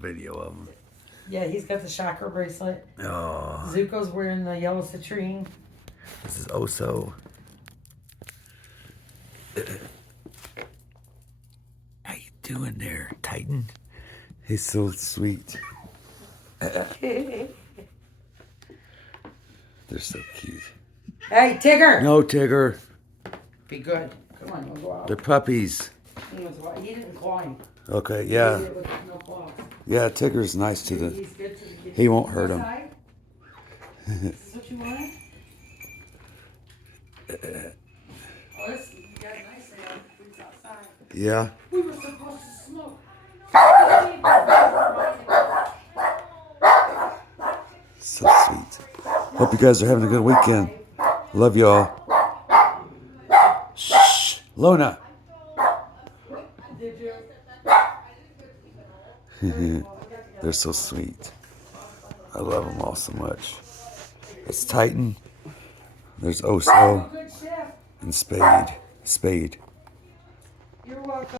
video of him. Yeah, he's got the chakra bracelet. Oh, Zuko's wearing the yellow citrine. this is Oso. How you doing there, Titan? He's so sweet. They're so cute. Hey, Tigger! No, Tigger. Be good. Come on, we'll go out. They're puppies. He didn't claw him. Okay, He yeah. did it with no claws. Yeah, Tigger's nice to the... He's good to the kids. He won't hurt him. Outside? Is this what you wanted? Oh, this, you got a nice fruits outside. Yeah. We were supposed to smoke. So sweet. Hope you guys are having a good weekend. Love y'all. Shh. Lona. Did They're so sweet. I love them all so much. It's Titan. There's Oso. Good chef. And Spade. Spade. You're welcome.